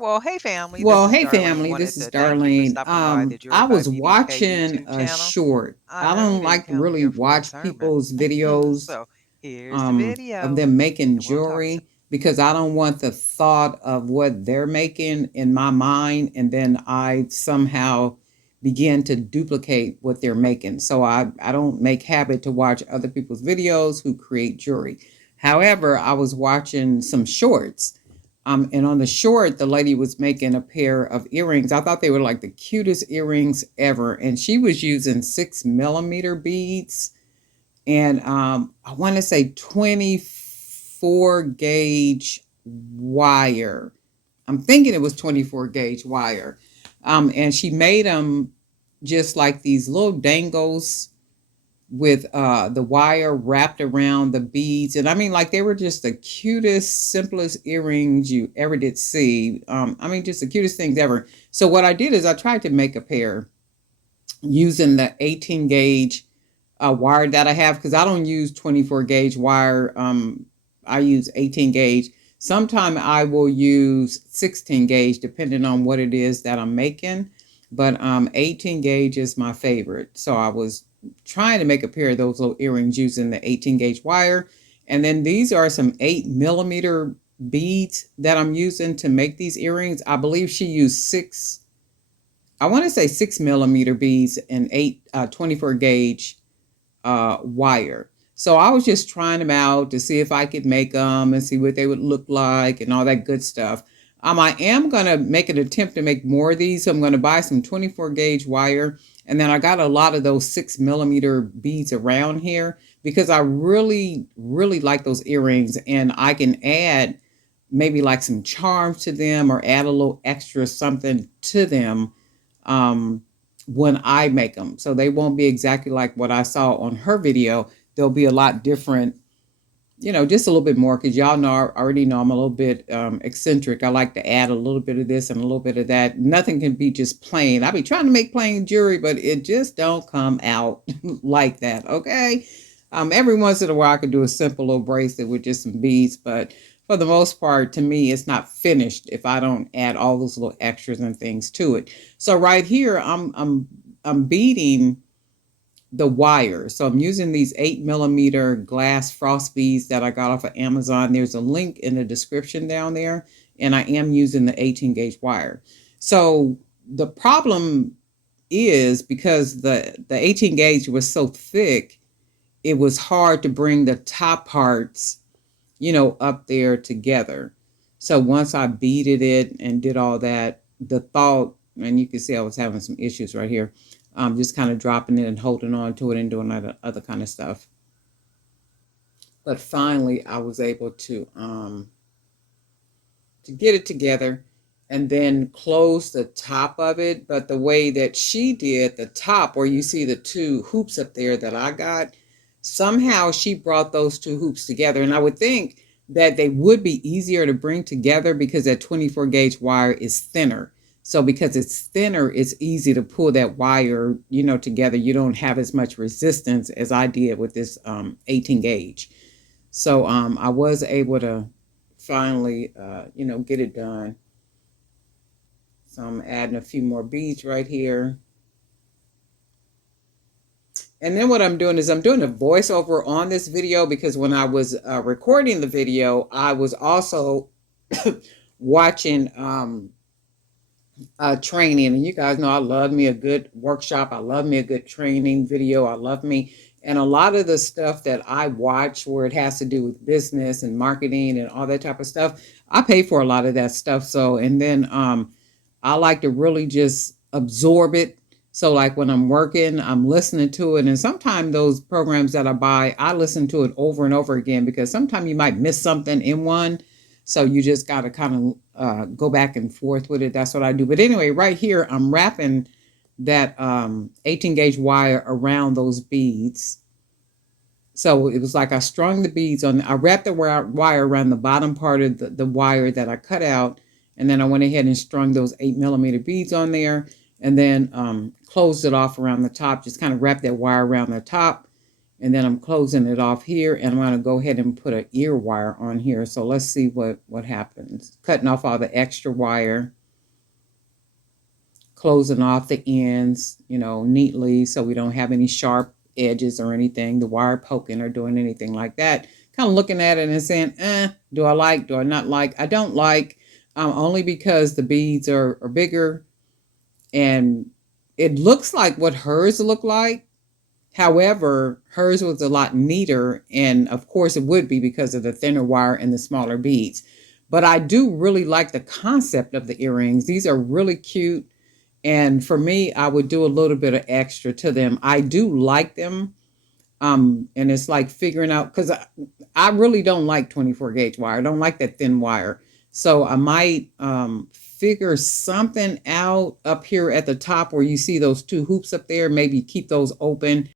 Well, hey family, this Well, is hey Darlene. family, Wanted this is to thank you for Darlene. stopping by the Joy I by was BBK watching YouTube a channel. short. I I know you don't didn't like to come really here for a watch sermon. people's videos So here's the of video, them making and we'll talk some. jewelry because I don't want the thought of what they're making in my mind, and then I somehow begin to duplicate what they're making. So I don't make habit to watch other people's videos who create jewelry. However, I was watching some shorts. And on the short, the lady was making a pair of earrings. I thought they were like the cutest earrings ever. And she was using 6 millimeter beads and I want to say 24 gauge wire. I'm thinking it was 24 gauge wire. And she made them just like these little dangles with the wire wrapped around the beads. And I mean, like they were just the cutest, simplest earrings you ever did see. I mean, just the cutest things ever. So what I did is I tried to make a pair using the 18 gauge wire that I have because I don't use 24 gauge wire. I use 18 gauge. Sometime I will use 16 gauge depending on what it is that I'm making. But 18 gauge is my favorite. So I was trying to make a pair of those little earrings using the 18 gauge wire. And then these are some 8 millimeter beads that I'm using to make these earrings. I believe she used six, I want to say 6 millimeter beads and 24 gauge wire. So I was just trying them out to see if I could make them and see what they would look like and all that good stuff. I am going to make an attempt to make more of these. So I'm going to buy some 24 gauge wire. And then I got a lot of those 6 millimeter beads around here because I really, really like those earrings. And I can add maybe like some charms to them or add a little extra something to them um, when I make them. So they won't be exactly like what I saw on her video. They'll be a lot different, just a little bit more because y'all know, already know I'm a little bit eccentric. I like to add a little bit of this and a little bit of that. Nothing can be just plain. I be trying to make plain jewelry, but it just don't come out like that, okay? Every once in a while I could do a simple little bracelet with just some beads, but for the most part, to me, it's not finished if I don't add all those little extras and things to it. So right here, I'm beading the wire. So I'm using these 8 millimeter glass frost beads that I got off of Amazon. There's a link in the description down there, and I am using the 18 gauge wire. So the problem is because the 18 gauge was so thick, it was hard to bring the top parts, up there together. So once I beaded it and did all that, the thought, and you can see I was having some issues right here, just kind of dropping it and holding on to it and doing other kind of stuff. But finally, I was able to get it together and then close the top of it. But the way that she did the top, where you see the two hoops up there that I got, somehow she brought those two hoops together. And I would think that they would be easier to bring together because that 24 gauge wire is thinner. So because it's thinner, it's easy to pull that wire, together. You don't have as much resistance as I did with this 18 gauge. So I was able to finally, get it done. So I'm adding a few more beads right here. And then what I'm doing is I'm doing a voiceover on this video because when I was recording the video, I was also watching training. And you guys know I love me a good workshop. I love me a good training video. I love me. And a lot of the stuff that I watch where it has to do with business and marketing and all that type of stuff, I pay for a lot of that stuff. So, and then I like to really just absorb it. So like when I'm working, I'm listening to it. And sometimes those programs that I buy, I listen to it over and over again because sometimes you might miss something in one. So you just got to kind of go back and forth with it. That's what I do. But anyway, right here, I'm wrapping that 18 gauge wire around those beads. So it was like I strung the beads on, I wrapped the wire around the bottom part of the wire that I cut out. And then I went ahead and strung those 8 millimeter beads on there and then closed it off around the top, just kind of wrapped that wire around the top. And then I'm closing it off here, and I'm going to go ahead and put an ear wire on here. So let's see what happens. Cutting off all the extra wire, closing off the ends, neatly, so we don't have any sharp edges or anything, the wire poking or doing anything like that. Kind of looking at it and saying, do I like, do I not like? I don't like, only because the beads are bigger, and it looks like what hers look like. However, hers was a lot neater, and of course it would be because of the thinner wire and the smaller beads. But I do really like the concept of the earrings. These are really cute, and for me, I would do a little bit of extra to them. I do like them, and it's like figuring out, because I really don't like 24 gauge wire. I don't like that thin wire. So I might figure something out up here at the top where you see those two hoops up there. Maybe keep those open